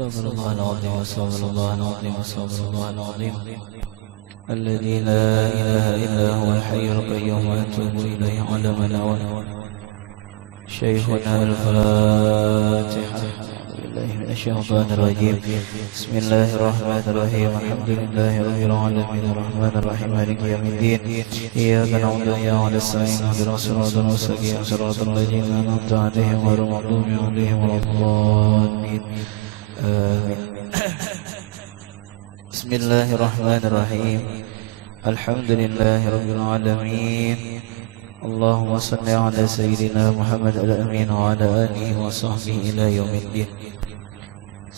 استغفر الله العظيم واستغفر الله العظيم واستغفر الله العظيم الذي لا إله إلا هو الحي القيوم وأتوب إليه على مناول شيخنا الفاتحة. من الشيطان الرجيم. بسم الله الرحمن الرحيم. الحمد لله رب العالمين الرحمن الرحيم مالك يوم الدين إياك نعبد وإياك نستعين اهدنا الصراط المستقيم صراط الذين أنعمت عليهم غير المغضوب عليهم ولا الضالين آمين. بسم الله الرحمن الرحيم. الحمد لله رب العالمين. اللهم صل على سيدنا محمد الأمين وعلى آله وصحبه إلى يوم الدين.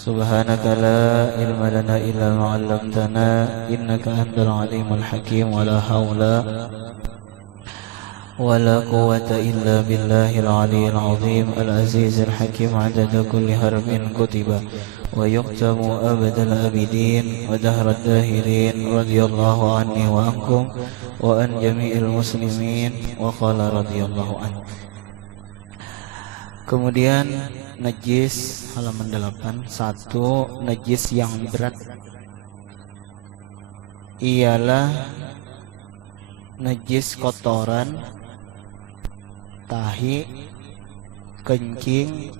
سبحانك لا علم لنا إلا ما علمتنا إنك أنت العليم الحكيم ولا حول ولا قوة إلا بالله العلي العظيم العزيز الحكيم عدد كل حرف كتب ويختم أبد الآبدين ودهر الداهرين رضي الله عني وعنكم وعن جميع المسلمين وقال رضي الله عنه. Kemudian najis halaman 8. 1. Najis yang berat ialah najis kotoran, tahi, kencing,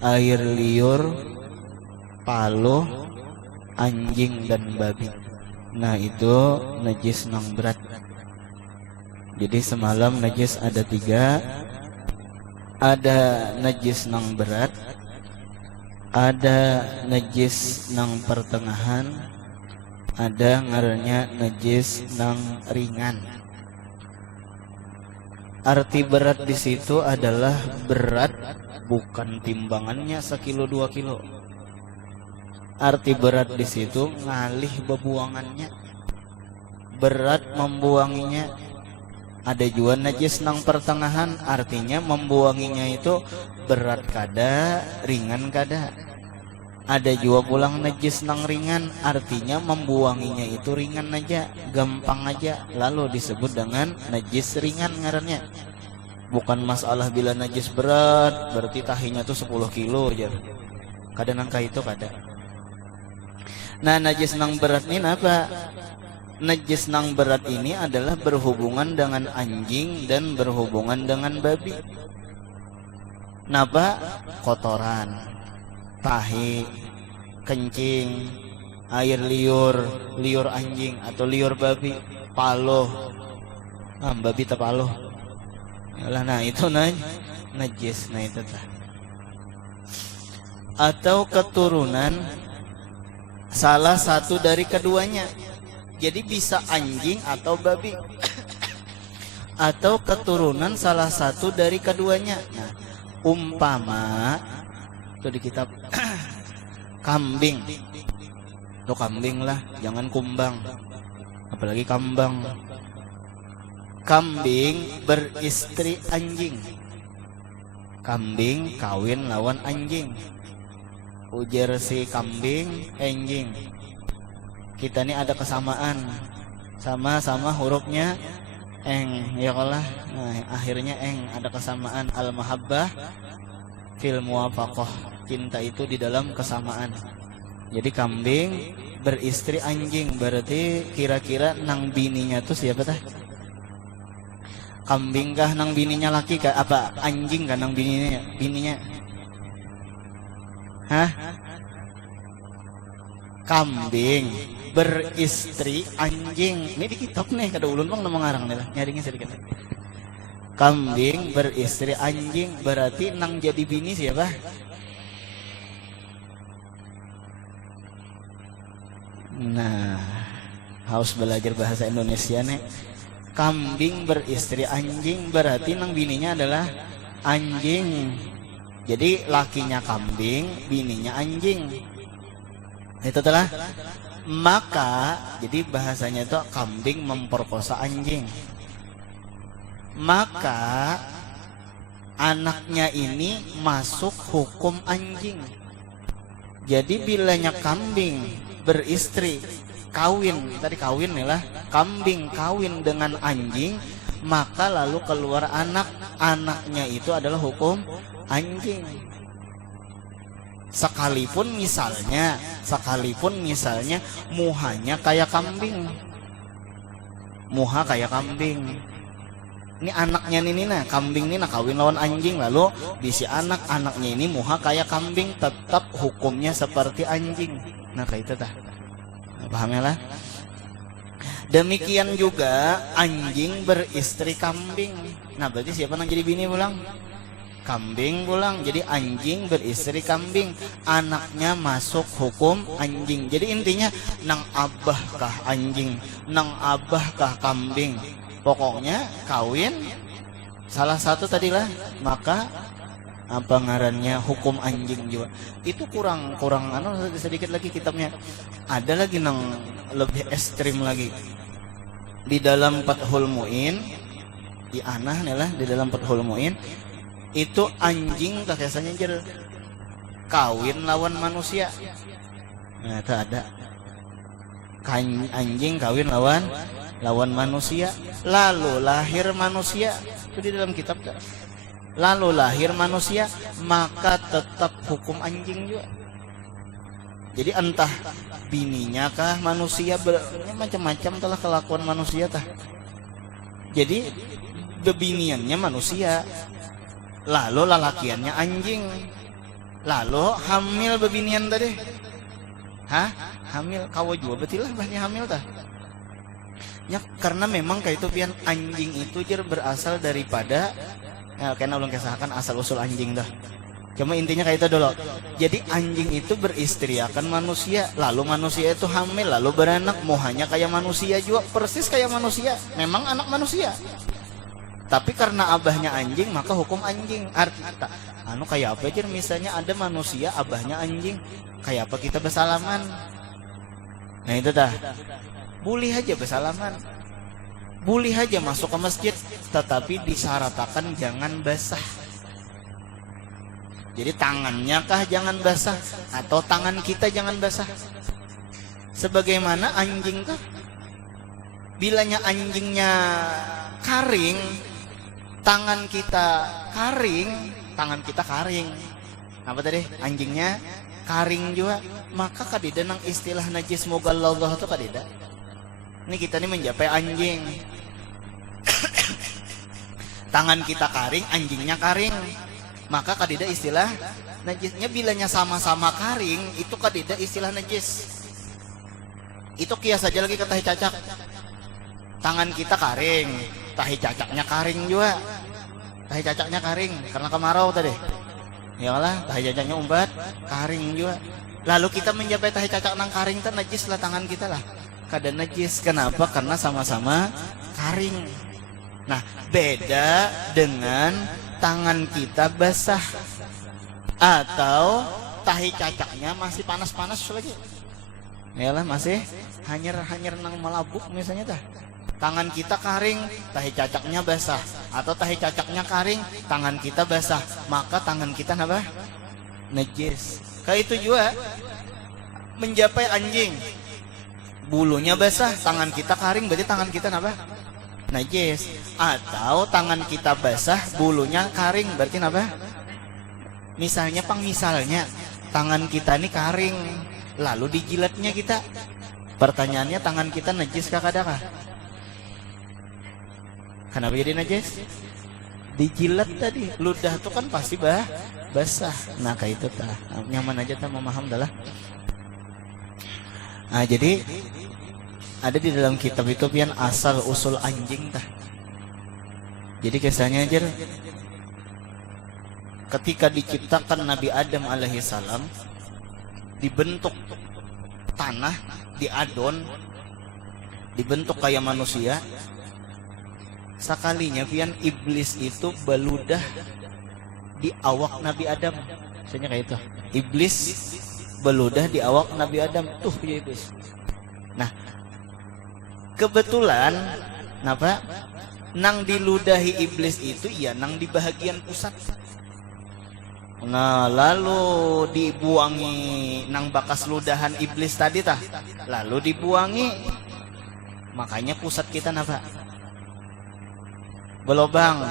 air liur, paluh, anjing dan babi. Nah itu najis yang berat. Jadi semalam najis ada 3. Ada najis nang berat, ada najis nang pertengahan, ada ngarannya najis nang ringan. Arti berat di situ adalah berat bukan timbangannya 1 kilo 2 kilo. Arti berat di situ ngalih bebuangannya, berat membuanginya. Ada juga najis nang pertengahan, artinya membuanginya itu berat kada, ringan kada. Ada juga pulang najis nang ringan, artinya membuanginya itu ringan aja, gampang aja, lalu disebut dengan najis ringan ngarannya. Bukan masalah bila najis berat berarti tahinya tuh 10 kilo aja. Kada nangka itu kada. Nah najis nang berat ini apa? Najis nang berat ini adalah berhubungan dengan anjing dan berhubungan dengan babi. Napa? Kotoran, tahi, kencing, air liur, liur anjing atau liur babi, paluh. Babi tak paluh. Nah itu najis. Nah itu tah. Atau keturunan salah satu dari keduanya. Jadi bisa anjing atau babi atau keturunan salah satu dari keduanya. Nah, umpama itu di kitab kambing. Itu kambing lah, jangan kumbang. Apalagi kambang. Kambing beristri anjing. Kambing kawin lawan anjing. Ujar si kambing anjing. Kita ini ada kesamaan, sama-sama hurufnya eng, ya Allah. Nah, akhirnya eng, ada kesamaan. Al-mahabbah fil muwafaqah, cinta itu di dalam kesamaan. Jadi kambing beristri anjing, berarti kira-kira nang bininya tuh siapa tah? Kambing kah nang bininya laki kah? Apa anjing kah nang bininya? Hah? Kambing beristri anjing. Ini di kitab nih, kada ulun bang nama ngarang nih lah, nyaringnya sedikit. Kambing beristri anjing, berarti nang jadi bini siapa? Nah, harus belajar bahasa Indonesia nih. Kambing beristri anjing, berarti nang bininya adalah anjing. Jadi lakinya kambing, bininya anjing. Itu telah. Maka jadi bahasanya itu kambing memperkosa anjing. Maka anaknya ini masuk hukum anjing. Jadi bilanya kambing beristri kawin, tadi kawin nih lah, kambing kawin dengan anjing, maka lalu keluar anak, anaknya itu adalah hukum anjing. Sekalipun misalnya muhanya kayak kambing. Muha kayak kambing. Ini anaknya ini nah, kambing ini nah kawin lawan anjing, lalu bisi anaknya ini muha kayak kambing, tetap hukumnya seperti anjing. Nah kayak itu tah. Nah, paham ya lah? Demikian juga anjing beristri kambing. Nah berarti siapa yang jadi bini pulang? Kambing pulang. Jadi anjing beristri kambing, anaknya masuk hukum anjing. Jadi intinya nang abah kah anjing, nang abah kah kambing, pokoknya kawin salah satu tadilah, maka apa ngarannya hukum anjing juga. Itu kurang sedikit lagi kitabnya. Ada lagi nang lebih ekstrim lagi di dalam Fathul Muin, di anah nih lah, di dalam Fathul Muin itu anjing kakesanya jer kawin lawan manusia. Nah itu ada anjing kawin lawan manusia, lalu lahir manusia. Itu di dalam kitab tak? Lalu lahir manusia, maka tetap hukum anjing juga. Jadi entah bininya kah manusia, macam-macam telah kelakuan manusia tah. Jadi bebiniannya manusia, lalu lalakiannya anjing, lalu hamil bebinian tadi. Hah? Hamil kawa juga betul lah bahnya hamil tah. Ya karena memang kayak itu pian anjing itu jer berasal daripada karena ulun kesahkan asal usul anjing dah. Cuma intinya kayak itu dulu. Jadi anjing itu beristri akan manusia, lalu manusia itu hamil, lalu beranak, muhanya kayak manusia juga, persis kayak manusia, memang anak manusia. Tapi karena abahnya anjing, maka hukum anjing. Artinya kayak apa aja misalnya ada manusia abahnya anjing, kayak apa kita bersalaman. Nah itu dah. Boleh aja bersalaman, boleh aja masuk ke masjid, tetapi disyaratkan jangan basah. Jadi tangannya kah jangan basah, atau tangan kita jangan basah. Sebagaimana anjing kah, bilanya anjingnya karing, tangan kita karing. Apa tadi? Anjingnya karing juga, maka kadida nang istilah najis mughalladhah itu kadida. Ini kita nih mencapai anjing. Tangan kita karing, anjingnya karing, maka kadida istilah najisnya. Bilanya sama-sama karing, itu kadida istilah najis. Itu kias saja lagi ke tahi cacak. Tangan kita karing, tahi cacaknya karing juga. Tahi cacaknya karing karena kemarau tadi. Yalah, tahi cacaknya umbat, karing juga. Lalu kita menjapai tahi cacak nang karing itu najis lah tangan kita lah. Kada najis. Kenapa? Karena sama-sama karing. Nah, beda dengan tangan kita basah atau tahi cacaknya masih panas-panas lagi. Yalah, masih hanyir nang melabuk misalnya dah. Tangan kita karing, tahi cacaknya basah, atau tahi cacaknya karing, tangan kita basah, maka tangan kita apa? Najis. Kayak itu juga menjapai anjing, bulunya basah, tangan kita karing, berarti tangan kita apa? Najis. Atau tangan kita basah, bulunya karing, berarti apa? Misalnya tangan kita ini karing, lalu dijilatnya kita. Pertanyaannya, tangan kita najis kah kadakah? Kenapa jadi najis? Dijilat tadi, ludah tuh kan pasti basah. Nah kayak itu tah, nyaman aja tah memaham dah lah. Nah jadi ada di dalam kitab itu pian asal usul anjing tah. Jadi kisahnya aja ketika diciptakan Nabi Adam alaihi salam, dibentuk tanah, diadon, dibentuk kayak manusia. Sekalinya pian iblis itu beludah di awak Nabi Adam. Misalnya kayak itu. Iblis beludah di awak Nabi Adam. Tuh ya iblis. Nah, kebetulan napa? Nang diludahi iblis itu ya nang di bahagian pusat. Nah, lalu dibuangi nang bakas ludahan iblis tadi tah. Lalu dibuangi. Makanya pusat kita napa? Belobang.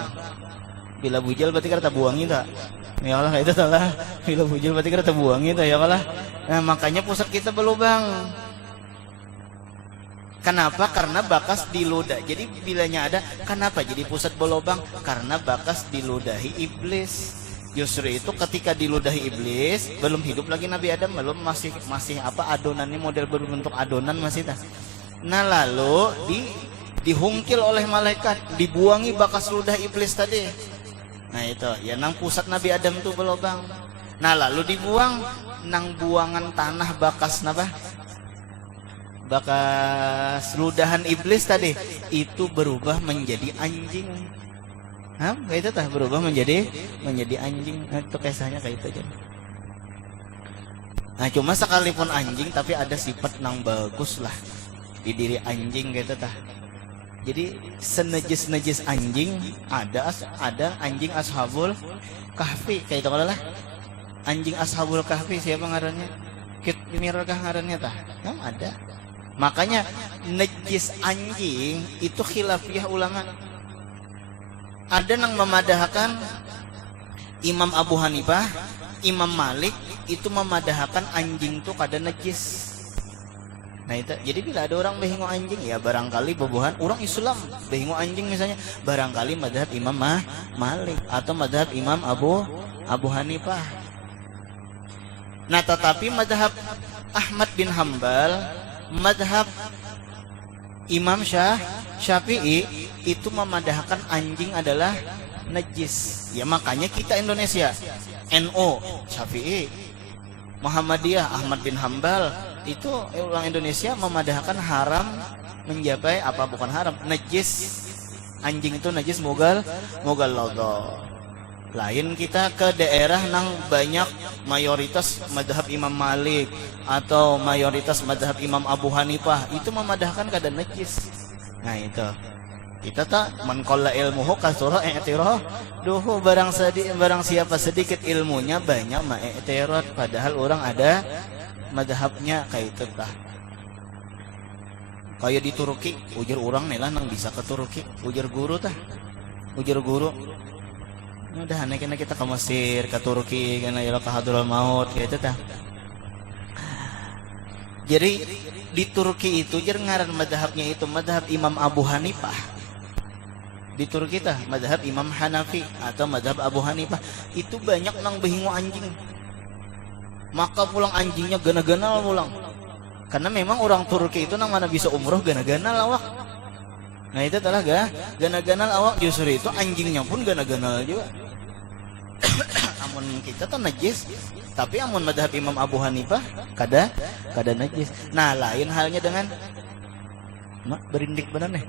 Bila bujal berarti kata buangin tak? Ya Allah itu salah. Bila bujul berarti kita terbuang itu ya Allah. Nah, makanya pusat kita berlubang. Kenapa? Karena bakas diludah. Jadi bilanya ada, kenapa jadi pusat berlubang? Karena bakas diludahi iblis. Justru itu ketika diludahi iblis, belum hidup lagi Nabi Adam, belum masih apa adonannya model berbentuk adonan masih tak. Nah lalu dihungkil oleh malaikat, dibuangi bakas ludah iblis tadi. Nah itu, ya nang pusat Nabi Adam tuh berlubang. Nah lalu dibuang nang buangan tanah bakas napa? Bakas ludahan iblis tadi itu berubah menjadi anjing. Hah? Itu tah berubah menjadi anjing. Nah, itu kisahnya kayak itu aja. Nah cuma sekalipun anjing tapi ada sifat nang bagus lah di diri anjing gitu tah. Jadi senejis anjing ada anjing ashabul kahfi kayak itu kalau lah. Anjing ashabul kahfi siapa ngarannya? Kitmirkah ngarannya tah? Nah, ada. Makanya najis anjing itu khilafiyah ulama. Ada yang memadahkan Imam Abu Hanifah, Imam Malik itu memadahkan anjing itu kada najis. Nah itu, jadi bila ada orang behingo anjing ya barangkali bobohan orang Islam behingo anjing misalnya barangkali madhab Imam Malik atau madhab Imam Abu Hanifah. Nah tetapi madhab Ahmad bin Hambal, madhab Imam Syafi'i itu memadahkan anjing adalah najis. Ya makanya kita Indonesia NU Syafi'i, Muhammadiyah Ahmad bin Hambal itu orang Indonesia memadahkan haram menjabai apa bukan haram najis. Anjing itu najis mugal laudo. Lain kita ke daerah nang banyak mayoritas madhab Imam Malik atau mayoritas madhab Imam Abu Hanifah itu memadahkan kada najis. Nah itu kita tak menkola ilmuhu kasura i'tirah duhu barang siapa sedikit ilmunya banyak ma'iktirad padahal orang ada madhabnya kayak itu tah. Kayak di Turki ujar orang nih lah nang bisa ke Turki ujar guru tah ujar guru. Udah aneh kita ke Mesir, ke Turki, karena ya ke Hadrul Maut, gitu tah. Jadi di Turki itu ngaran madhabnya itu madhab Imam Abu Hanifah. Di Turki tah madhab Imam Hanafi atau madhab Abu Hanifah itu banyak nang behingo anjing. Maka pulang anjingnya gana-gana pulang. Karena memang orang Turki itu nang mana bisa umroh gana-gana lawak. Nah itu telah gana-gana awak justru itu anjingnya pun gana-gana juga. Amun kita tuh najis, tapi amun madhab Imam Abu Hanifah kada najis. Nah lain halnya dengan berindik benar nih,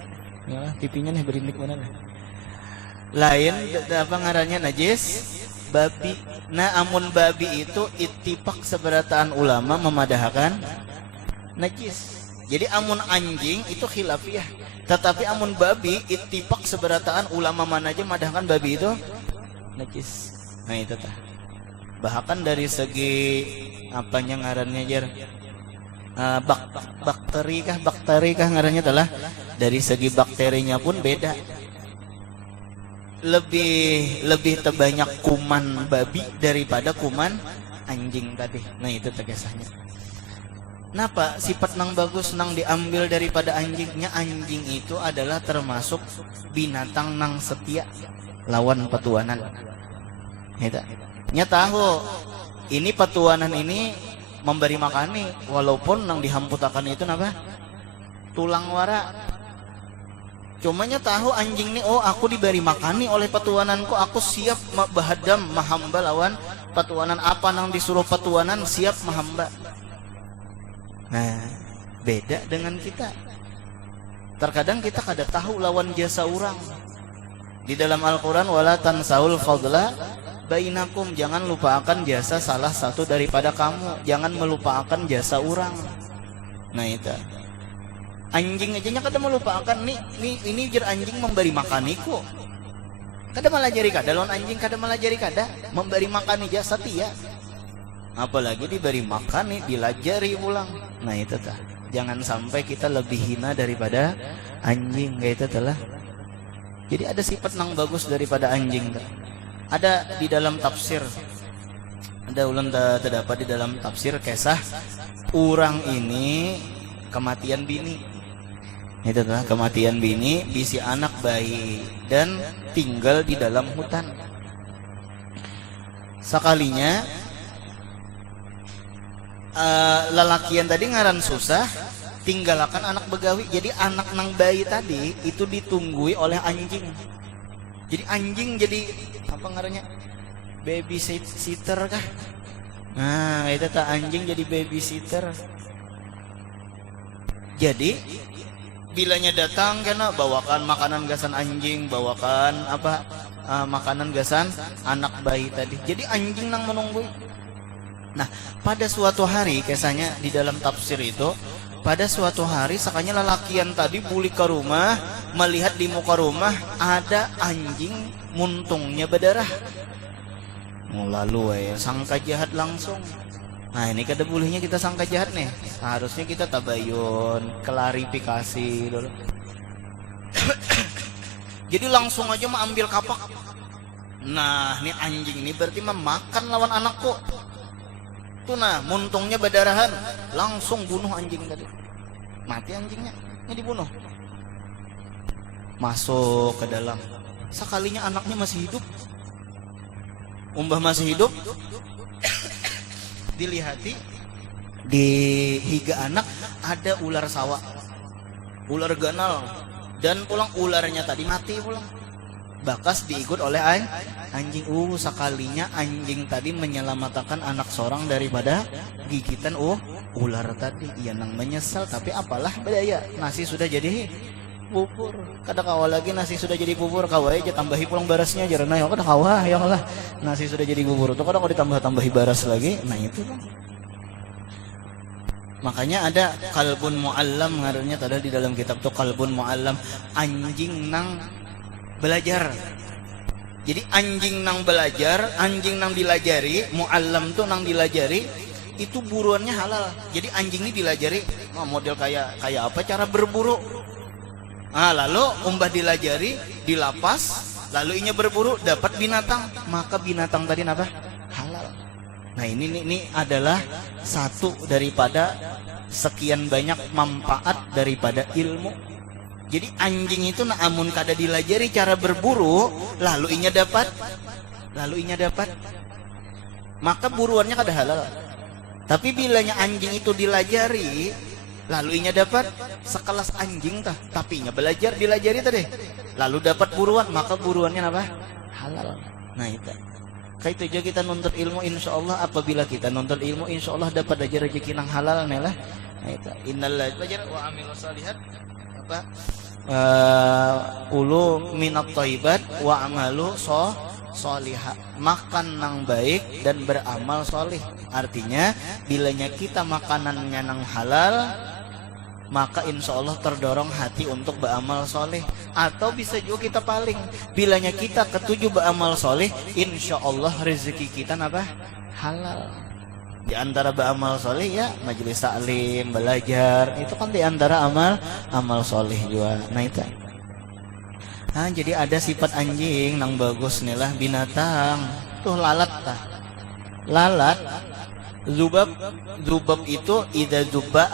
ya, pipinya nih berindik benar nih. Lain apa ngarannya najis babi. Nah amun babi itu ittifaq seberataan ulama memadahkan najis. Jadi amun anjing itu khilafiyah. Tetapi amun babi ittifaq seberataan ulama mana aja madahkan babi itu najis. Nah itu tah. Bahkan dari segi apanya ngarannya jar bakteri kah ngarannya telah dari segi bakterinya pun beda. Lebih terbanyak kuman babi daripada kuman anjing tadi. Nah itu tegasahnya. Kenapa sifat nang bagus nang diambil daripada anjingnya? Anjing itu adalah termasuk binatang nang setia lawan petuanan. Nya tahu ini petuanan ini memberi makani walaupun nang dihamputakan itu napa tulang wara. Cumanya tahu anjing ini oh aku diberi makani oleh petuananku, aku siap bahadam mahamba lawan petuanan apa nang disuruh petuanan siap mahamba. Nah, beda dengan kita. Terkadang kita kada tahu lawan jasa orang. Di dalam Al-Quran wala tansaul fadla bainakum, jangan lupakan jasa salah satu daripada kamu, jangan melupakan jasa orang. Nah itu anjing aja kada melupakan ini jar anjing memberi makaniku. Kada malah jari kada lawan anjing kada malah jari kada memberi makan jasa setia. Apalagi diberi makan nih dilajari pulang. Nah itu tah. Jangan sampai kita lebih hina daripada anjing kayak itu telah. Jadi ada sifat nang bagus daripada anjing tah. Ada di dalam tafsir, ada ulang terdapat di dalam tafsir kisah orang ini kematian bini. Itu adalah kematian bini, bisi anak bayi dan tinggal di dalam hutan. Sekalinya lelakian tadi ngaran susah, tinggalkan anak begawi. Jadi anak nang bayi tadi itu ditunggui oleh anjing. Jadi anjing jadi apa ngarannya? Babysitter kah? Nah, itu tak anjing jadi babysitter. Jadi bilanya datang karena bawakan makanan gasan anjing, bawakan apa makanan gasan anak bayi tadi. Jadi anjing nang menunggu. Nah, pada suatu hari kisahnya di dalam tafsir itu, pada suatu hari sakanya lelakian tadi buli ke rumah, melihat di muka rumah ada anjing muntungnya berdarah. Lalu ya sangka jahat langsung. Nah ini kada bolehnya kita sangka jahat nih. Harusnya kita tabayun, klarifikasi dulu. Jadi langsung aja mau ambil kapak. Nah ini anjing ini berarti memakan lawan anakku. Tuh nah muntungnya berdarahan. Langsung bunuh anjing tadi. Mati anjingnya, ini dibunuh. Masuk ke dalam. Sekalinya anaknya masih hidup. Umbah masih hidup. Dilihati di higa anak ada ular sawah, ular ganal, dan pulang ularnya tadi mati pulang. Bakas diikut oleh anjing. Sekalinya anjing tadi menyelamatkan anak seorang daripada gigitan ular tadi. Ia nang menyesal, tapi apalah berdaya. Nasi sudah jadi bubur. Kada kawa lagi nasi sudah jadi bubur, kawa aja tambahi pulang barasnya aja. Nah, kada kawa ya lah. Nasi sudah jadi bubur tuh kada kau ditambah-tambahi baras lagi. Nah itu kan. Makanya ada kalbun muallam ngarannya tadi di dalam kitab tuh kalbun muallam, anjing nang belajar. Jadi anjing nang belajar, anjing nang dilajari, muallam tuh nang dilajari, itu buruannya halal. Jadi anjing ini dilajari model kayak apa cara berburu. Lalu umbah dilajari, dilapas, lalu inya berburu dapat binatang, maka binatang tadi apa? Halal. Nah ini adalah satu daripada sekian banyak manfaat daripada ilmu. Jadi anjing itu namun kada dilajari cara berburu, lalu inya dapat, maka buruannya kada halal. Tapi bilanya anjing itu dilajari, lalu inya dapat sekelas anjing tah, tapi inya belajar dilajari tadi, lalu dapat buruan, maka buruannya apa? Halal. Nah itu. Kayak itu aja kita nuntut ilmu, insya Allah apabila kita nuntut ilmu, insya Allah dapat aja rezeki nang halal nih lah. Nah itu. Innallah belajar wa amilu salihat apa? Ulu minat thayyibat wa amalu solihah. Makan nang baik dan beramal solih. Artinya bilanya kita makanannya nang halal, maka insya Allah terdorong hati untuk beramal soleh. Atau bisa juga kita paling, bilanya kita ketujuh beramal soleh, insya Allah rezeki kita apa? Halal. Di antara beramal soleh ya majelis taklim, belajar, itu kan di antara amal soleh juga. Nah itu. Nah jadi ada sifat anjing nang bagus nih lah binatang. Tuh lalat tah. Lalat Zubab itu ida zubba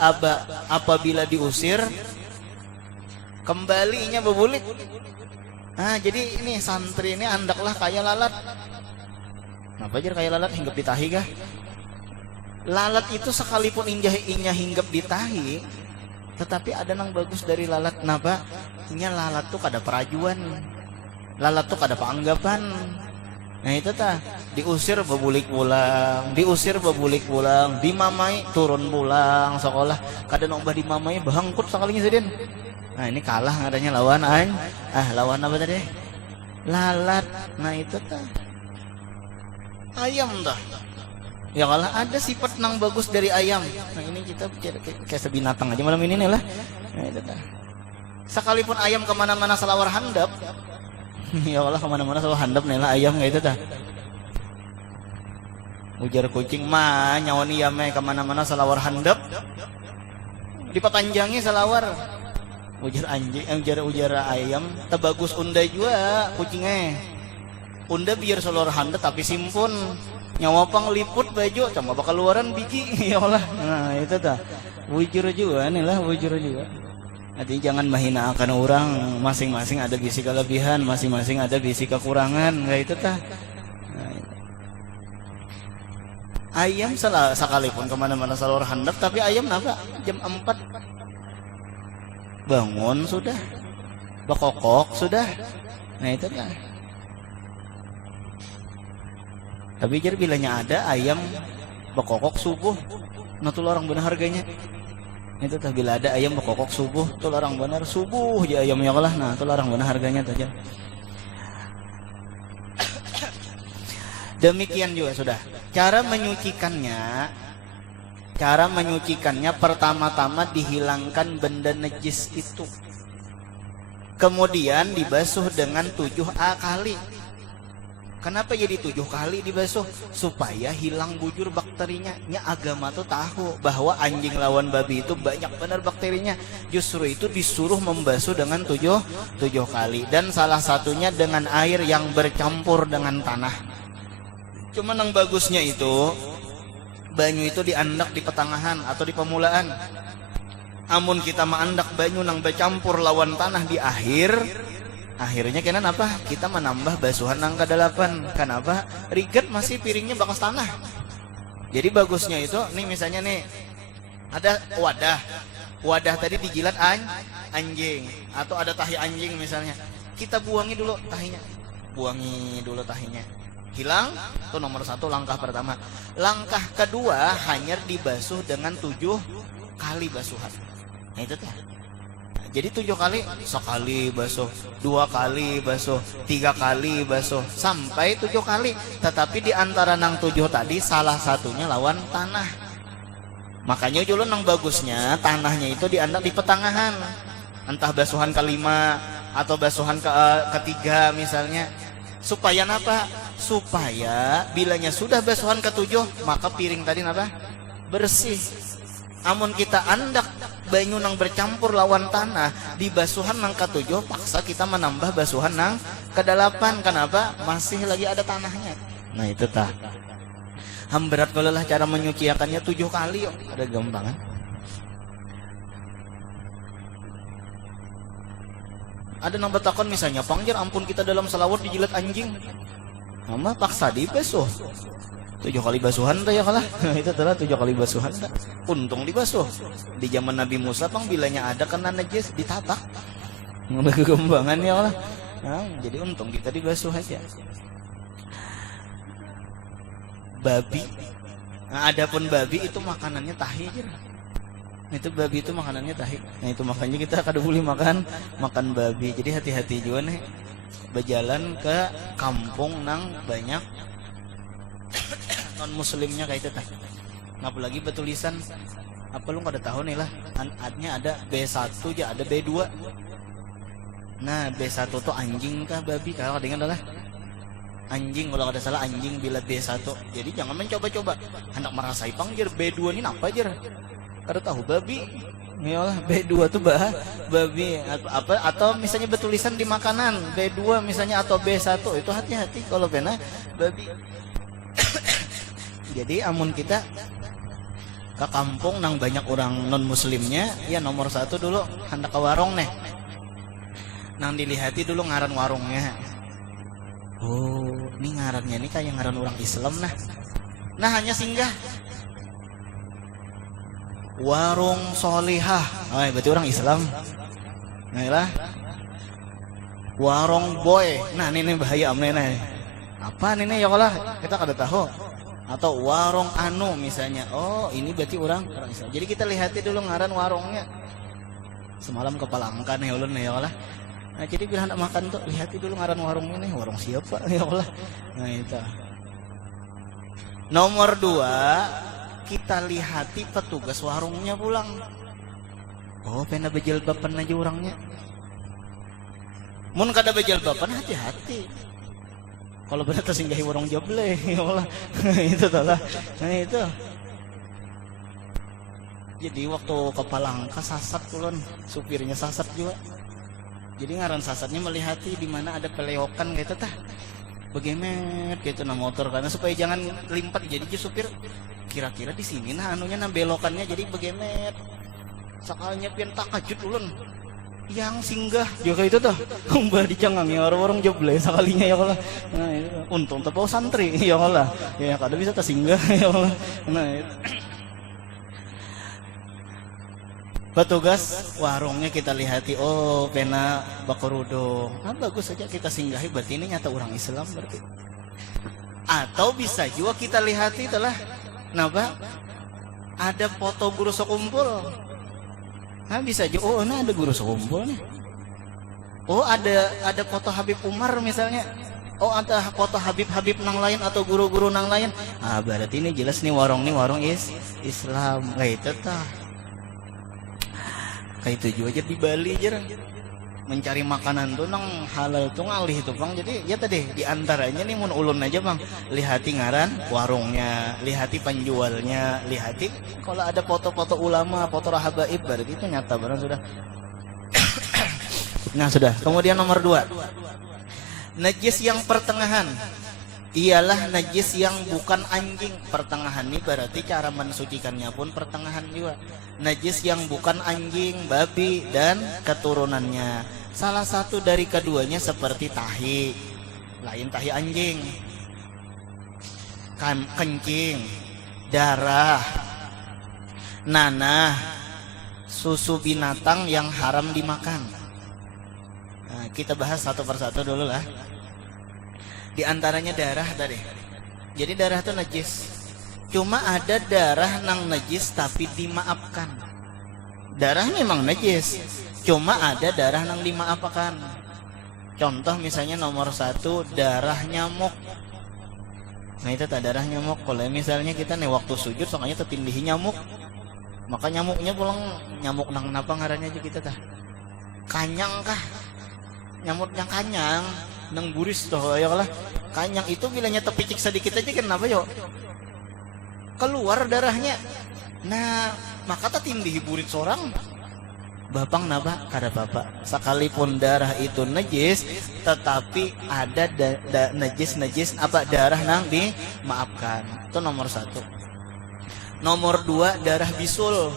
apabila diusir kembalinya bebulik. Nah jadi ini santri ini andaklah kayak lalat. Kenapa aja kayak lalat hinggap di tahi kah? Lalat itu sekalipun inya hinggap di tahi, tetapi ada nang bagus dari lalat. Kenapa? Inya lalat tuh kada perajuan, lalat tuh kada panggapan. Nah itu tah diusir bebulik pulang, dimamai turun pulang sekolah. Kadang nombah dimamai bangkut sekalinya sedin. Nah ini kalah adanya lawan lawan apa tadi? Lalat. Nah itu tah ayam dah. Ya kalau ada sifat nang bagus dari ayam. Nah ini kita kayak sebinatang aja malam ini nih lah. Nah itu tah. Sekalipun ayam kemana-mana selawar handap. Ya Allah kemana-mana selalu handap nih lah ayam kayak itu dah. Ujar kucing mah nyawani yame kemana-mana selawar handap. Dipapanjangi selawar. Ujar anjing, ujar ayam, tebagus undai juga kucingnya. unda biar seluruh handa tapi simpun nyawa pang liput baju sama bakal luaran biji ya Allah. Nah itu dah wujur juga nih lah, wujur juga. Jadi jangan menghinakan orang, masing-masing ada bisi kelebihan, masing-masing ada bisi kekurangan, nggak itu tah. Nah, itu. Ayam salah sekalipun kemana-mana seluruh handap, tapi ayam napa jam 4 bangun sudah, bekokok sudah. Nah itu kan. Tapi jadi bilanya ada ayam bekokok subuh, nah tuh orang benar harganya. Itu tah bila ada ayam bekokok subuh, tuh orang benar subuh aja ayamnya kalah. Nah tuh orang benar harganya saja. Demikian juga sudah. Cara menyucikannya pertama-tama dihilangkan benda najis itu. Kemudian dibasuh dengan 7 kali. Kenapa jadi 7 kali dibasuh? Supaya hilang bujur bakterinya. Nya agama tuh tahu bahwa anjing lawan babi itu banyak benar bakterinya. Justru itu disuruh membasuh dengan 7 kali. Dan salah satunya dengan air yang bercampur dengan tanah. Cuman yang bagusnya itu banyu itu diandak di petangahan atau di pemulaan. Amun kita maandak banyu nang bercampur lawan tanah di akhirnya kena apa? Kita menambah basuhan nang ke-8. Kenapa? Riget masih piringnya bekas tanah. Jadi bagusnya itu nih misalnya nih ada wadah tadi dijilat anjing atau ada tahi anjing misalnya. Kita buangi dulu tahinya. Hilang, itu nomor 1 langkah pertama. Langkah kedua hanya dibasuh dengan 7 kali basuhan. Nah itu tuh. Jadi 7 kali, sekali basuh, 2 kali basuh, 3 kali basuh, sampai 7 kali. Tetapi di antara nang 7 tadi salah satunya lawan tanah. Makanya dulu nang bagusnya tanahnya itu diandak di petangahan. Entah basuhan ke-5 atau basuhan ke-3 misalnya. Supaya apa? Supaya bilanya sudah basuhan ke-7 maka piring tadi apa? Bersih. Amun kita andak banyu nang bercampur lawan tanah di basuhan nang ke-7 paksa kita menambah basuhan nang ke-8. Kenapa? Masih lagi ada tanahnya. Nah itu tah. Berat kalau lah cara menyuciakannya 7 kali yuk. Ada gampangan. Ada nang betakon misalnya, panggil ampun kita dalam selawat dijilat anjing. Mama paksa dibasuh. 7 kali basuhan tuh ya kalah. Itu adalah 7 kali basuhan. Untung dibasuh. Di zaman Nabi Musa pang bilanya ada kena najis ditatak. Nggak kegembangan ya kalah. Nah, jadi untung kita dibasuh aja. Babi. Nah, adapun babi itu makanannya tahi aja. Itu babi itu makanannya tahi. Nah itu makanya kita kada boleh makan babi. Jadi hati-hati juga nih. Berjalan ke kampung nang banyak non muslimnya kayak itu tah. Apalagi bertulisan apa lu kada tahu nih lah. Adnya ada B1 aja ada B2. Nah B1 tuh anjing kah babi kah kadang lah. Anjing kalau kada salah anjing bila B1. Jadi jangan mencoba-coba. Hendak merasai panggil B2 ini apa aja. Kada tahu babi. Yalah B2 tuh babi apa atau misalnya bertulisan di makanan B2 misalnya atau B1 itu hati-hati kalau pena babi. Jadi amun kita ke kampung nang banyak orang non muslimnya ya nomor 1 dulu hendak ke warung nih. Nang dilihati dulu ngaran warungnya. Oh, ini ngarannya ini kayak ngaran orang Islam nah. Nah hanya singgah warung solihah. Oh, berarti orang Islam. Nah lah. Warung boy. Nah ini bahaya amne nih. Apa ini ya Allah kita kada tahu. Atau warung anu misalnya. Oh ini berarti orang Islam. Jadi kita lihati dulu ngaran warungnya. Semalam kepalangkan ya ulun ya Allah. Nah jadi bila hendak makan tuh lihati dulu ngaran warungnya nih. Warung siapa ya Allah. Nah itu. Nomor 2 kita lihati petugas warungnya pulang. Oh pena bejelbapan aja orangnya. Mun kada bejelbapan hati-hati. Kalau benar tersinggahi warung joble ya Allah. Itu talah. Nah itu. Jadi waktu ke Palangka sasat kulon, supirnya sasat juga. Jadi ngaran sasatnya melihati di mana ada peleokan gitu tah. Bagaimana gitu na motor karena supaya jangan limpat jadi supir kira-kira di sini nah anunya nah belokannya jadi bagaimana sakalnya pian takajut ulun yang singgah juga itu tuh umbah dicangang ya orang-orang jeble sekalinya ya Allah nah itu. Untung tebau santri ya Allah ya kada bisa tersinggah ya Allah nah itu. Petugas warungnya kita lihati, oh pena bakorudong, nah bagus saja kita singgahi, berarti ini nyata orang Islam berarti. Atau bisa juga kita lihati itulah, napa? Ada foto guru sekumpul, nah bisa juga, oh nah ada guru sekumpul nih. Oh ada foto Habib Umar misalnya, oh ada foto Habib nang lain atau guru-guru nang lain, ah berarti ini jelas nih warung Islam, nggak itu tah. Kayak itu aja di Bali aja mencari makanan tuh nang halal tuh ngalih itu bang. Jadi ya tadi diantaranya nih mun ulun aja bang, lihati ngaran warungnya, lihati penjualnya, lihati kalau ada foto-foto ulama, foto rahabaib berarti itu nyata barang sudah. Nah sudah. Kemudian nomor 2, najis yang pertengahan ialah najis yang bukan anjing. Pertengahan ini berarti cara mensucikannya pun pertengahan juga. Najis yang bukan anjing, babi, dan keturunannya. Salah satu dari keduanya seperti tahi, lain tahi anjing, kencing, darah, nanah, susu binatang yang haram dimakan. Nah, kita bahas satu persatu dulu lah. Di antaranya darah tadi. Jadi darah itu najis. Cuma ada darah nang najis tapi dimaafkan. Darah memang najis, cuma ada darah nang dimaafkan. Contoh misalnya nomor 1 darah nyamuk. Nah itu tak darah nyamuk. Kalau misalnya kita nih waktu sujud soalnya tertindihi nyamuk, maka nyamuknya pulang nyamuk nang kenapa ngarannya aja kita tah? Kanyang kah? Nyamuknya kanyang. Nang buris toh ya lah kanyang itu bilanya terpicik sedikit aja kenapa yo keluar darahnya. Nah maka tatindih burit seorang bapang napa kada bapak sekalipun darah itu najis tetapi ada najis apa darah nang dimaafkan. Itu nomor 1. Nomor 2 darah bisul.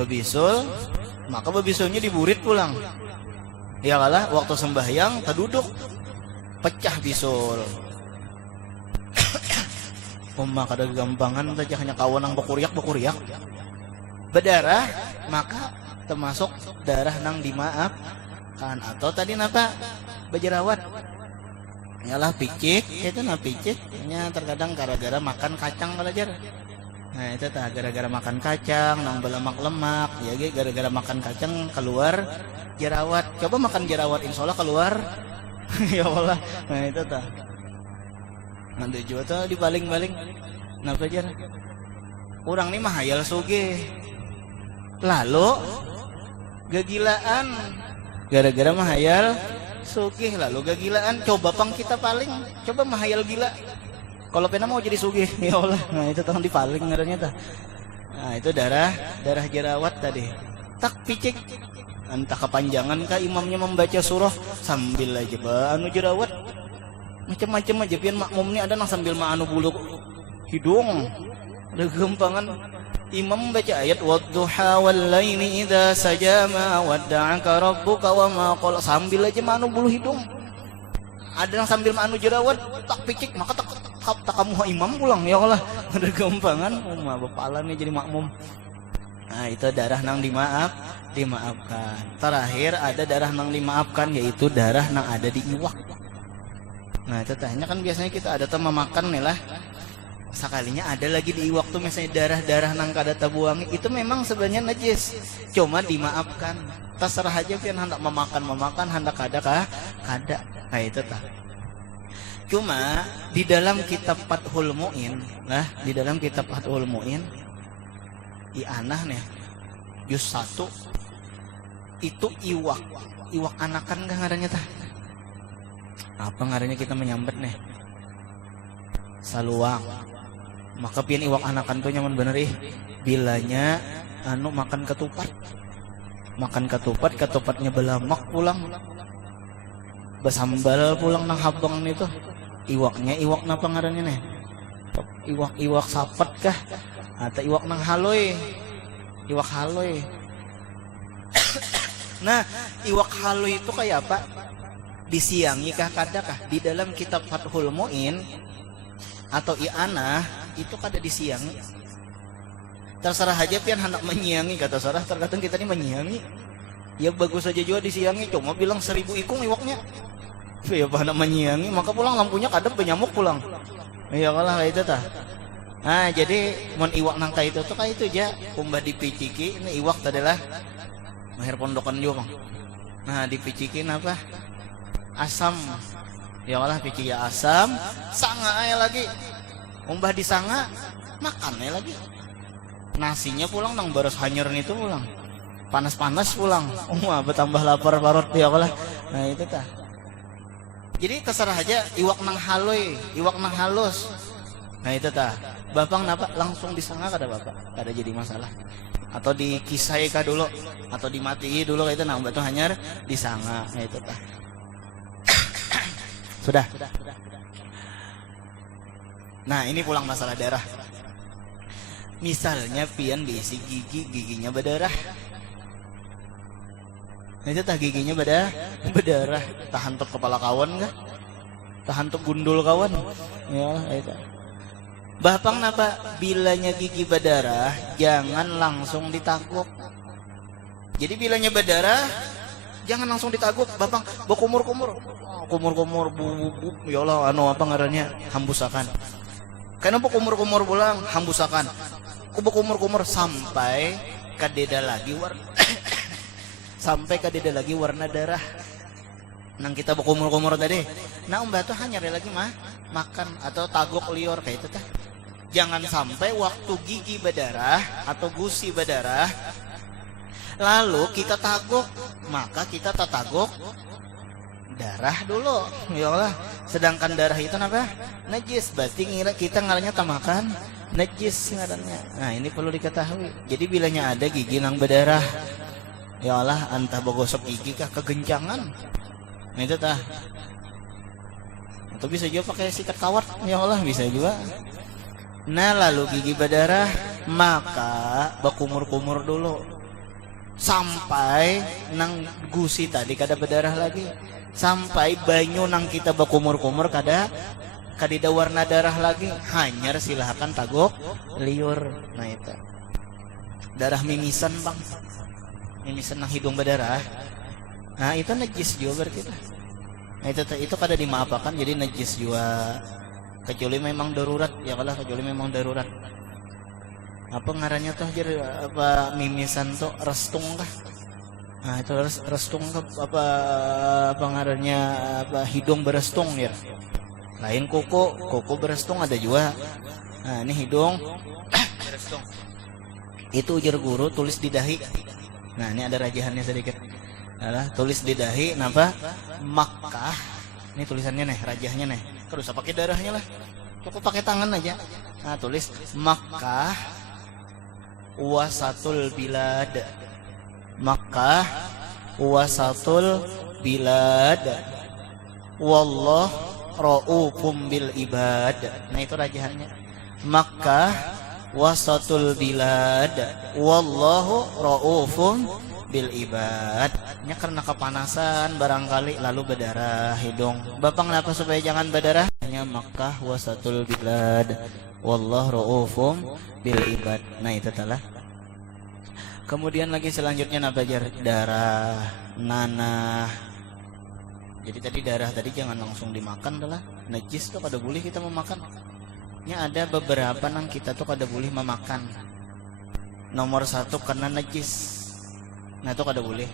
Bebisul maka bebisulnya diburit pulang. Ya kalah waktu sembahyang terduduk pecah bisul. Umma kada gampangan saja hanya kawan yang bekuriak berdarah maka termasuk darah nang dimaafkan. Atau tadi napa berjerawat yalah picik itu nah piciknya terkadang gara-gara makan kacang belajar. Nah itu tah gara-gara makan kacang nang berlemak-lemak ya gara-gara makan kacang keluar jerawat. Coba makan jerawat insya Allah keluar ya Allah. Nah itu tah nanti juga tuh dibaling-baling. Nah belajar orang nih mah hayal suge lalu gagilaan gara-gara mah hayal suge lalu gagilaan. Coba pang kita paling coba mah hayal gila kalau pena mau jadi suge ya Allah. Nah itu tahun dipaling ngarannya tah. Nah itu darah jerawat tadi tak picik. Entah kepanjangan kah imamnya membaca surah sambil aja anu jerawat macam-macam aja. Pian makmum ini ada nang sambil anu bulu hidung ada gempangan. Imam membaca ayat wadduha wallaili idza sajama wadda'aka rabbuka wa ma qala sambil aja anu bulu hidung. Ada nang sambil anu jerawat tak picik maka tak kamu imam pulang ya Allah. Ada gempangan mah bapala nih jadi makmum. Nah itu darah nang dimaafkan. Terakhir ada darah nang dimaafkan yaitu darah nang ada di iwak. Nah itu tanya kan biasanya kita ada tema makan nih lah. Sekalinya ada lagi di iwak tuh misalnya darah nang kada tabuangi itu memang sebenarnya najis. Cuma dimaafkan. Terserah aja pian hendak memakan hendak kada kah? Kada. Nah itu tah. Cuma di dalam kitab Fathul Mu'in lah, di dalam kitab Fathul Mu'in anah nih juz 1 itu iwak anakan gak ngarannya tah? Apa ngarannya kita menyambet nih? Saluang. Maka pian iwak anakan tuh nyaman bener bilanya anu makan ketupatnya belamak pulang. Basambal pulang nang habang itu. Iwaknya iwak napa ngarannya nih? Iwak sapet kah? Atau iwak nang haloy? Iwak haloy. Nah, iwak haloy itu kayak apa? Disiangi kah kada kah? Di dalam kitab Fathul Mu'in atau I'anah itu kada disiangi. Terserah aja pian hendak menyiangi, kata sarah terkadang kita ini menyiangi. Ya bagus saja juga disiangi, cuma bilang 1000 ikung iwaknya. Ya apa hendak menyiangi, maka pulang lampunya kadang penyamuk pulang. Ya kalah kayak itu tah. Nah, jadi mon iwak nangka itu tuh kayak itu aja, umbah dipiciki, ini iwak adalah mahir pondokan juga, Bang. Nah, dipicikin apa? Asam. Ya kalah piciki asam, sanga aja lagi. Umbah disanga, makannya lagi. Nasinya pulang nang baros hanyur itu pulang. Panas-panas pulang. Bertambah lapar parut ya kalah. Nah, itu tah. Jadi terserah aja iwak nang haloy, iwak nang halus. Nah itu tah. Bapang napa langsung disanga kada bapak, kada jadi masalah. Atau dikisai kah dulu, atau dimatii dulu kayak itu nang batu hanyar disanga. Nah itu tah. Sudah. Nah ini pulang masalah darah. Misalnya pian diisi giginya berdarah. Nah, itu tah giginya berdarah, tahan untuk kepala kawan kah? Tahan untuk gundul kawan. Ya, itu. Bapang napa bilanya gigi berdarah jangan langsung ditaguk. Jadi bilanya berdarah jangan langsung ditaguk. Bapang kumur-kumur bu ya Allah anu apa ngarannya hambusakan. Kenapa kumur-kumur pulang hambusakan? Kumur-kumur sampai kadeda lagi sampai kadeda lagi warna darah. Nang kita berkumur-kumur tadi. Nah tuh hanya lagi makan atau taguk liur kayak itu tah. Jangan sampai waktu gigi berdarah atau gusi berdarah lalu kita taguk, maka kita tataguk darah dulu. Ya Allah, sedangkan darah itu apa? Najis. Berarti ngira kita ngaranya tamakan najis ngarannya. Nah, ini perlu diketahui. Jadi bilanya ada gigi nang berdarah, ya Allah, entah bogosok gigi kah kegencangan. Nah itu tah. Atau bisa juga pakai sikat kawat, ya Allah, bisa juga. Nah lalu gigi berdarah, maka berkumur-kumur dulu sampai nang gusi tadi kada berdarah lagi, sampai banyu nang kita berkumur-kumur kada warna darah lagi, hanya silahkan taguk liur. Nah itu darah mimisan bang, mimisan nang hidung berdarah. Nah itu najis juga berarti. Nah itu kada dimaafkan, jadi najis juga. Kecuali memang darurat, ya kalah kecuali memang darurat. Apa ngarannya tuh jadi apa mimisan tuh restung kah? Nah itu restung apa ngarannya apa hidung berestung ya. Lain kuku berestung ada juga. Nah ini hidung berestung. Itu ujar guru tulis di dahi. Nah ini ada rajahannya sedikit. Nah, tulis di dahi napa? Makkah. Ini tulisannya nih, rajahnya nih. Kalau usah pakai darahnya lah, cukup pakai tangan aja. Nah tulis Makkah wasatul bilad. Makkah wasatul bilad. Wallah ra'ufum bil ibad. Nah itu rajahannya. Makkah wasatul bilad. Wallahu ra'ufum bil ibad. Nya karena kepanasan barangkali lalu berdarah hidung. Bapak kenapa supaya jangan berdarah? Hanya Makkah wasatul bilad. Wallahu ra'ufum bil ibad. Nah itu telah. Kemudian lagi selanjutnya apa jar? Darah, nanah. Jadi tadi darah tadi jangan langsung dimakan telah. Najis tuh kada boleh kita memakan. Nya ada beberapa nang kita tuh kada boleh memakan. Nomor 1 karena najis. Nah itu kada boleh.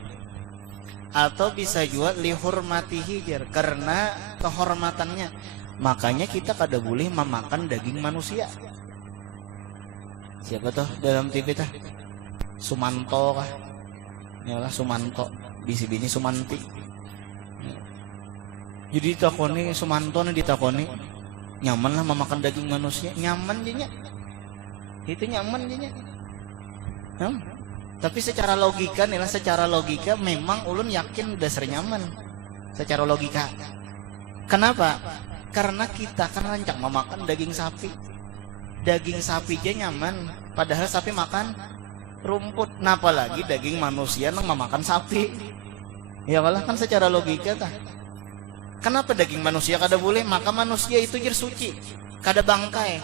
Atau bisa juga lihurmatihi jar, karena kehormatannya. Makanya kita kada boleh memakan daging manusia. Siapa tuh dalam TV tah? Sumanto kah? Yalah Sumanto, bisi bini Sumanti. Jadi ditakoni Sumanto nih ditakoni, nyaman lah memakan daging manusia, nyaman jadinya. Itu nyaman jadinya. Tapi secara logika nih lah, secara logika memang ulun yakin dasar nyaman. secara logika. Kenapa? Karena kita kan rancang memakan daging sapi. Daging sapi aja nyaman, padahal sapi makan rumput. Nah, apalagi daging manusia yang memakan sapi. Ya kalah kan secara logika tah. Kenapa daging manusia kada boleh? Maka manusia itu jir suci, kada bangkai.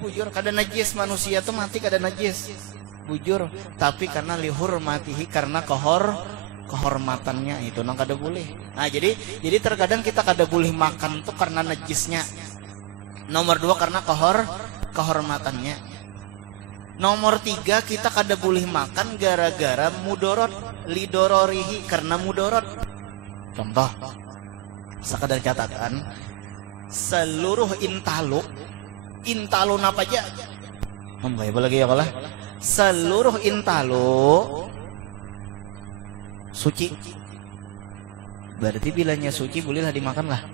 Bujur, kada najis. Manusia tuh mati kada najis, bujur. Tapi karena lihurmatihi, karena kehormatannya itu nang kada boleh. Nah, jadi terkadang kita kada boleh makan tuh karena najisnya. Nomor 2 karena kehormatannya. Nomor 3 kita kada boleh makan gara-gara mudorot, lidororihi, karena mudorot. Contoh, sekadar catatan, seluruh intalo napa aja? Apa lagi ya kalah? Seluruh intalo suci. Berarti bilanya suci bolehlah dimakan lah.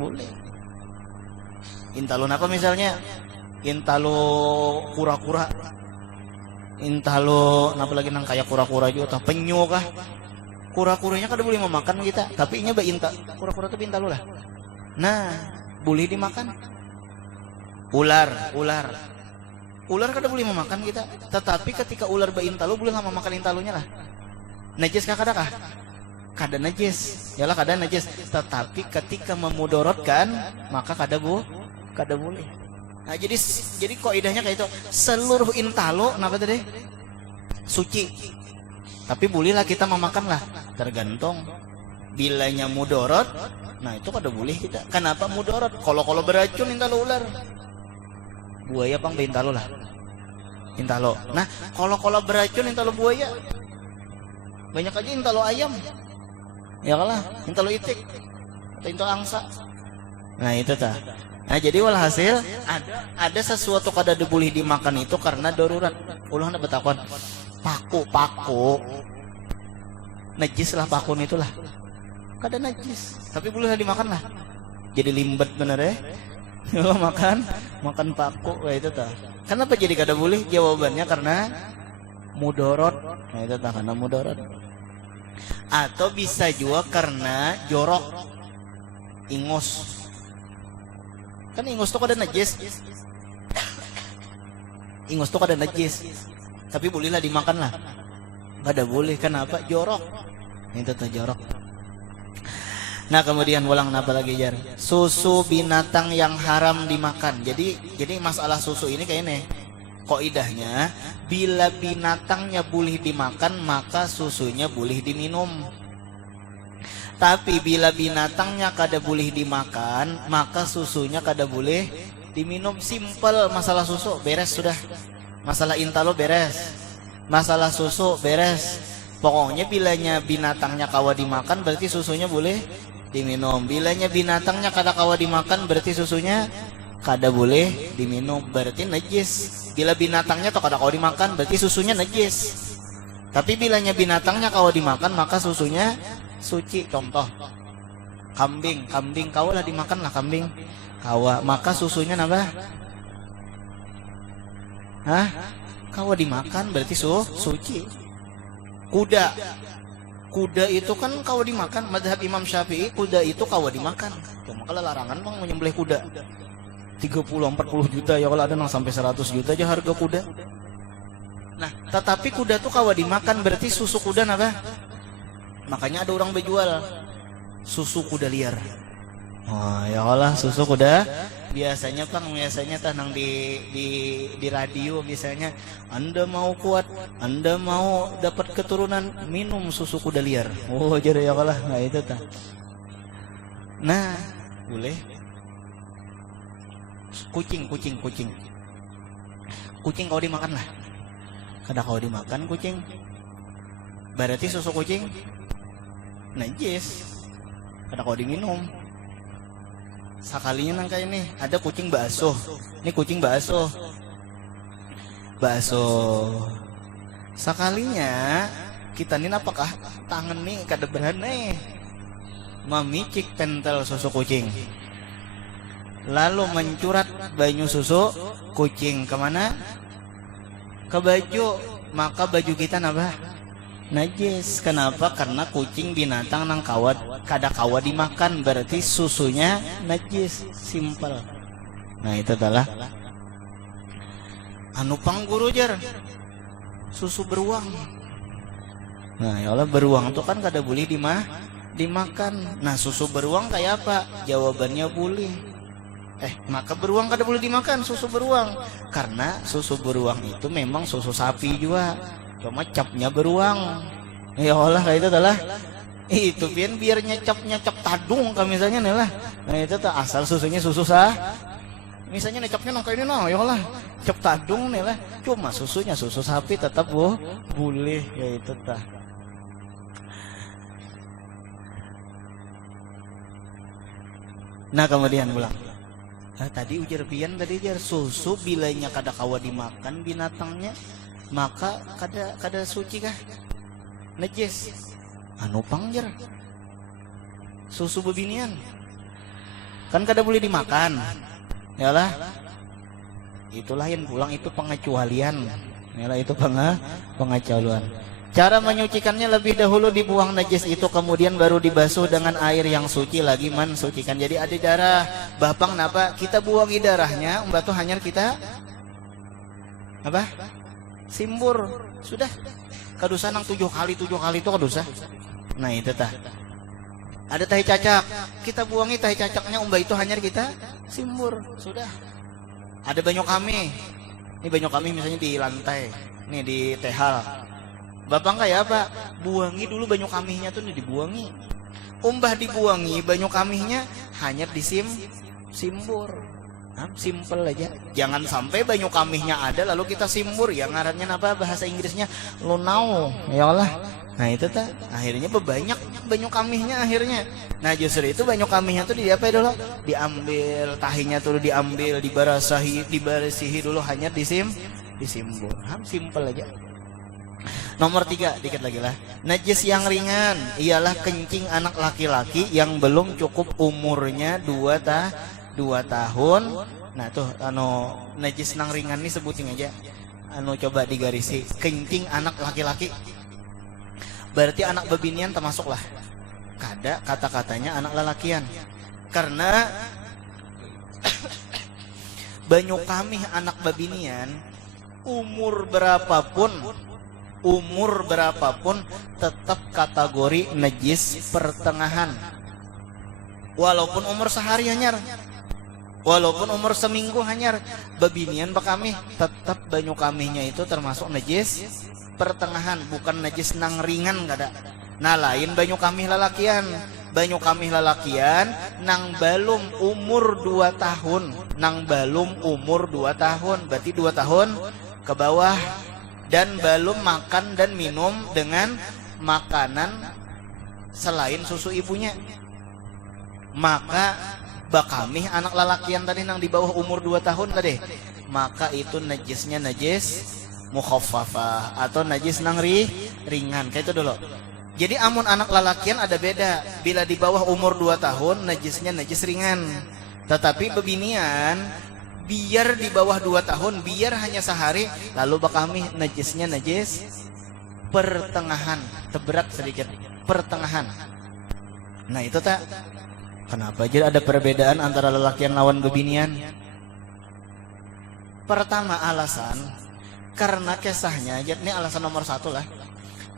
Boleh. Intalo napa misalnya? Intalo kura-kura. Intalo napa lagi nang kayak kura-kura juga, penyu kah? Kura-kuranya kada boleh memakan kita, tapi nya inta kura-kura itu intalo lah. Nah, boleh dimakan. Ular kada boleh memakan kita, tetapi ketika ular intalo boleh nggak memakan intalonya lah. Najis kah kada kah? Kada najis, yalah kada najis. Tetapi ketika memudorotkan, maka kada boleh. Nah, jadi kaidahnya kayak itu. Seluruh intalo, kenapa tadi? Suci. Tapi bolehlah kita memakan lah, tergantung. Bilanya mudorot, nah itu kada boleh kita. Kenapa mudorot? Kalau beracun intalo ular. Buaya pang intalo lah. Intalo. Nah, kalau beracun intalo buaya. Banyak aja intalo ayam. Ya kalah, intalo itik atau intalo angsa. Nah, itu tah. Nah, jadi walhasil ada sesuatu kada boleh dimakan itu karena darurat. Ulah hendak betakon. Paku. Najis lah pakun itulah. Kada najis, tapi boleh dimakan lah. Jadi limbat bener ya. Kalau makan paku kayak itu tah. Kenapa jadi kada boleh? Jawabannya karena mudorot. Nah, itu tah, karena mudorot. Atau bisa juga karena jorok, ingus. Kan ingus tuh kada najis. Ingus tuh kada najis, tapi bolehlah dimakan lah. Kada boleh, kenapa? Jorok. Itu tuh jorok. Nah, kemudian ulang apa lagi jar? Susu binatang yang haram dimakan. Jadi masalah susu ini kayak ini. Kaidahnya, bila binatangnya boleh dimakan, maka susunya boleh diminum. Tapi bila binatangnya kada boleh dimakan, maka susunya kada boleh diminum. Simpel masalah susu, beres sudah. Masalah intalo beres. Masalah susu beres. Pokoknya bilanya binatangnya kawa dimakan, berarti susunya boleh diminum. Bilanya binatangnya kada kawa dimakan, berarti susunya kada boleh diminum, berarti najis. Bila binatangnya to kada kawa dimakan, berarti susunya najis. Tapi bilanya binatangnya kawa dimakan, maka susunya suci. Contoh, kambing kawa lah dimakan lah, kambing kawa, maka susunya nambah. Kawa dimakan berarti suci. Kuda itu kan kawa dimakan. Madhab Imam Syafi'i, kuda itu kawa dimakan. Maka larangan bang menyembelih kuda. 30-40 juta ya, kalau ada nang sampai 100 juta aja harga kuda. Nah, tetapi kuda tuh kawa dimakan, berarti susu kuda napa? Makanya ada orang berjual susu kuda liar. Oh, ya Allah, susu kuda biasanya tanang di radio misalnya, Anda mau kuat, Anda mau dapat keturunan, minum susu kuda liar. Oh, jadi ya Allah, nah itu tah. Nah, boleh. Kucing kau dimakan lah. Kada kau dimakan kucing, berarti susu kucing najis, kada kau diminum. Sakalinya nang kayak ini ada kucing bakso. Ini kucing bakso. Sakalinya kita nih apakah tangan nih kada berani memicik pentel susu kucing, lalu mencurat banyu susu kucing kemana? Ke baju. Maka baju kita nambah najis. Kenapa? Karena kucing binatang nang kada kawa dimakan, berarti susunya najis. Simpel. Nah itu adalah anu pangguru jar susu beruang. Nah ya Allah, beruang tuh kan kada boleh dimakan. Nah susu beruang kayak apa? Jawabannya boleh. Maka beruang kada boleh dimakan susu beruang, karena susu beruang itu memang susu sapi juga, cuma capnya beruang. Ya Allah, itu adalah itu biar nyecap tadung kan misalnya nih lah. Nah itu tuh asal susunya susu sah. Misalnya necapnya nang kayak ini nah, ya Allah, cap tadung nih lah. Cuma susunya susu sapi tetap boleh, ya itu tah. Nah kemudian pulang. Tadi ujar pian tadi jar susu bilanya kada kawa dimakan binatangnya, maka kada suci kah? Najis. Anu pang jar. Susu bebinian kan kada boleh dimakan. Yalah. Itulah yang pulang itu pengecualian. Yalah itu pengecualian. Cara menyucikannya lebih dahulu dibuang najis itu, kemudian baru dibasuh dengan air yang suci lagi mensucikan. Jadi ada darah, bapang napa? Kita buangi darahnya, batu hanyar kita apa? Simbur. Sudah. Kadusa nang 7 kali itu kadusa. Nah itu tah. Ada tahi cacak, kita buangi tahi cacaknya, itu hanyar kita simbur. Sudah. Ada banyak kami. Ini banyak kami misalnya di lantai, nih di tehal. Bapak kayak apa? Buangi dulu banyak kamihnya tuh nih, dibuangi. Dibuangi banyak kamihnya hanya simbur. Simple aja. Jangan sampai banyak kamihnya ada lalu kita simbur, ya ngarannya apa bahasa Inggrisnya lunau. Ya Allah. Nah itu tak akhirnya banyak kamihnya akhirnya. Nah justru itu banyak kamihnya tuh diapa dulu? Diambil tahinya tuh diambil, dibarasihi dulu hanya disimbur. Simple aja. Nomor 3, dikit lagi lah. Najis yang ringan ialah kencing anak laki-laki yang belum cukup umurnya 2 tahun. Nah tuh najis nang ringan nih sebutin aja. Coba digarisi. Kencing anak laki-laki. Berarti anak bebinian termasuk lah. Kada kata-katanya anak lelakian. Karena banyak kami anak bebinian umur berapapun tetap kategori najis pertengahan. Walaupun umur sehari hanyar, walaupun umur seminggu hanyar, bebinian kami tetap banyu kaminya itu termasuk najis pertengahan, bukan najis nang ringan kada. Nah lain banyu kami lalakian nang balum umur 2 tahun, berarti 2 tahun ke bawah, dan belum makan dan minum dengan makanan selain susu ibunya, maka bakamih anak lalakian tadi nang di bawah umur 2 tahun tadi, maka itu najisnya najis mukhaffafah atau najis nang ringan. Kayak itu dulu. Jadi amun anak lalakian ada beda. Bila di bawah umur 2 tahun najisnya najis ringan. Tetapi bebinian biar di bawah 2 tahun, biar hanya sehari, lalu bakami najisnya najis pertengahan, terberat sedikit, pertengahan. Nah itu tak. Kenapa aja ada perbedaan antara lelakian lawan bebinian? Pertama alasan, karena kisahnya, ini alasan nomor 1 lah.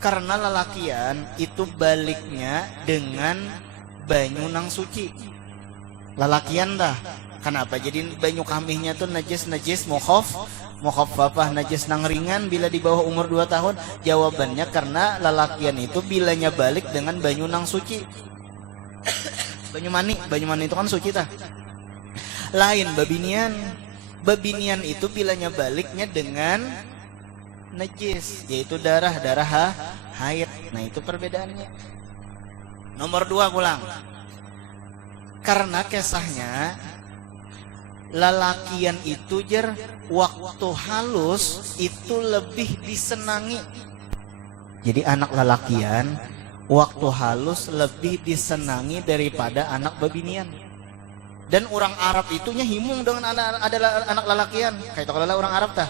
Karena lelakian itu baliknya dengan banyu nang suci. Lelakian dah. Kenapa? Jadi banyu kamihnya tuh najis mukhaffafah, najis nang ringan bila di bawah umur 2 tahun. Jawabannya karena lelakian itu bilanya balik dengan banyu nang suci. banyu mani itu kan suci tah. Lain bebinian itu bilanya baliknya dengan najis, yaitu darah haid. Nah itu perbedaannya. Nomor 2 pulang. Karena kisahnya lelakian itu waktu halus itu lebih disenangi. Jadi anak lelakian waktu halus lebih disenangi daripada anak bebinian. Dan orang Arab itunya himung dengan ada anak lelakian. Kayak kalau orang Arab tah.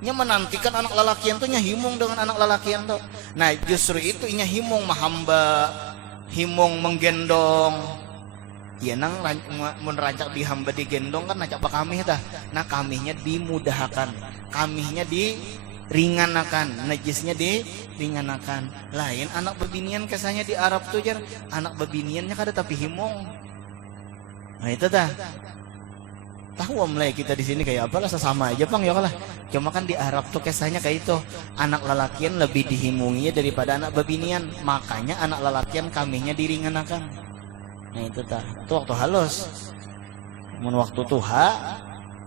Nya menantikan anak lalakian tuh nya himung dengan anak lalakian tuh. Nah justru itu nya himung mahamba, himung menggendong. Ya nang mun rancak dihamba digendong kan rancak pak kamih tah. Nah kamihnya dimudahkan, kamihnya diringanakan, najisnya diringanakan. Lain anak bebinian kesannya di Arab tuh jar, anak bebiniannya kada tapi himung. Nah itu tah. Tahu mulai kita di sini kayak apa lah, sesama aja bang ya kalah. Cuma kan di Arab tuh kisahnya kayak itu, anak lalakian lebih dihimunginya daripada anak bebinian, makanya anak lalakian kamihnya diringanakan. Nah itu tah, itu waktu halus. Mun waktu tuha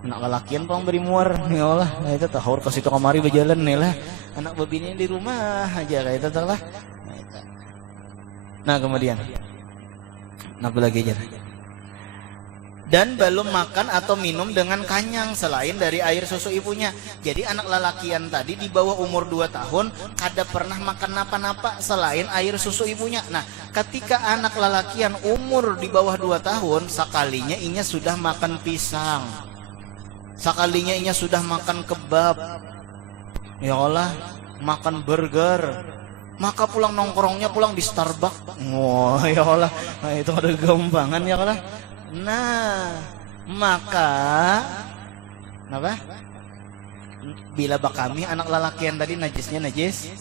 anak lalakian pang beri muar ya Allah. Nah itu tah haur ke situ kamari berjalan nih lah, anak bebinian di rumah aja kayak itu tah lah. Nah, itu. Nah kemudian apa lagi aja? Dan belum makan atau minum dengan kanyang selain dari air susu ibunya. Jadi anak lalakian tadi di bawah umur 2 tahun kada pernah makan napa-napa selain air susu ibunya. Nah ketika anak lalakian umur di bawah 2 tahun, sekalinya inya sudah makan pisang, sekalinya inya sudah makan kebab, ya Allah, makan burger, maka pulang nongkrongnya pulang di Starbucks. Wah ya Allah, nah, itu ada gampangan ya Allah. Nah, maka apa? Bila bakami anak lalakian tadi najisnya najis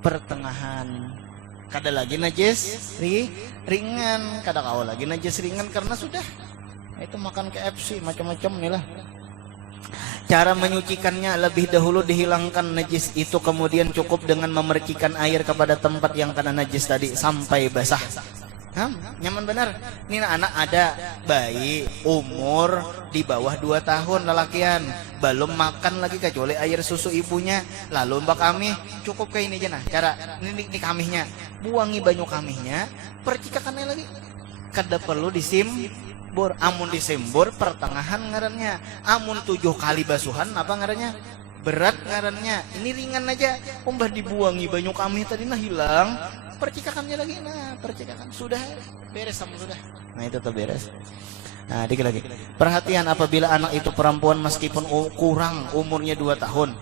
pertengahan, kada lagi najis ringan, kada kau lagi najis ringan karena sudah itu makan KFC macam-macam nih lah. Cara menyucikannya lebih dahulu dihilangkan najis itu, kemudian cukup dengan memercikan air kepada tempat yang kena najis tadi sampai basah. Nyaman benar. Ini anak ada bayi umur di bawah 2 tahun lalakian, belum makan lagi kecuali air susu ibunya. Lalu mbak kami cukup kayak ini aja. Nah cara ini kamihnya, buangi banyu kamihnya, percikakannya lagi. Kada perlu disimbur. Amun disimbur pertengahan ngarannya. Amun 7 kali basuhan apa ngarannya? Berat ngarannya. Ini ringan aja. Umbah dibuangi banyu kamih tadi nah hilang, percikakannya lagi. Nah percikakan sudah beres sama sudah. Nah itu tuh beres. Nah dikit lagi, perhatian apabila anak itu perempuan meskipun kurang umurnya 2 tahun,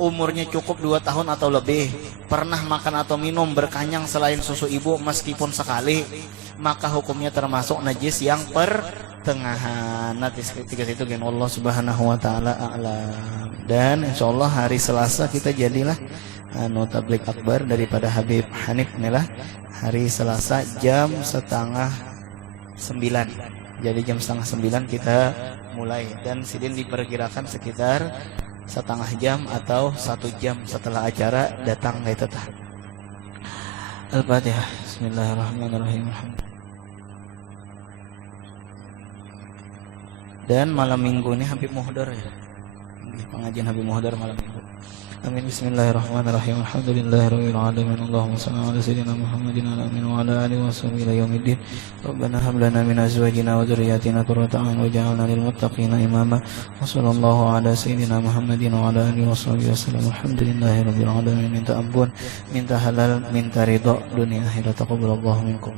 umurnya cukup 2 tahun atau lebih, pernah makan atau minum berkanyang selain susu ibu meskipun sekali, maka hukumnya termasuk najis yang pertengahan. Nah tiga itu gen Allah subhanahu wa ta'ala a'lam. Dan insyaallah hari Selasa kita jadilah tablik akbar daripada Habib Hanif inilah hari Selasa jam 8:30. Jadi jam 8:30 kita mulai, dan sidin diperkirakan sekitar 1/2 jam atau 1 jam setelah acara datang gitu tah. Al-Fatihah. Bismillahirrahmanirrahim. Dan malam minggu ini Habib Muhdar ya, pengajian Habib Muhdar malam minggu. Amin. Bismillahirrahmanirrahim. Alhamdulillahirabbil alamin. Allahumma shalli ala sayyidina Muhammadin wa ala alihi washabihi ila yaumiddin. Rabbana hab lana min azwajina wa dhurriyyatina qurrata a'yun waj'alna lil muttaqina imama. Wa sallallahu ala sayyidina Muhammadin wa ala alihi washabihi wasallam. Alhamdulillahirabbil alamin. Minta ampun, minta halal, minta ridha dunia akhirat. Taqabbalallahu minkum.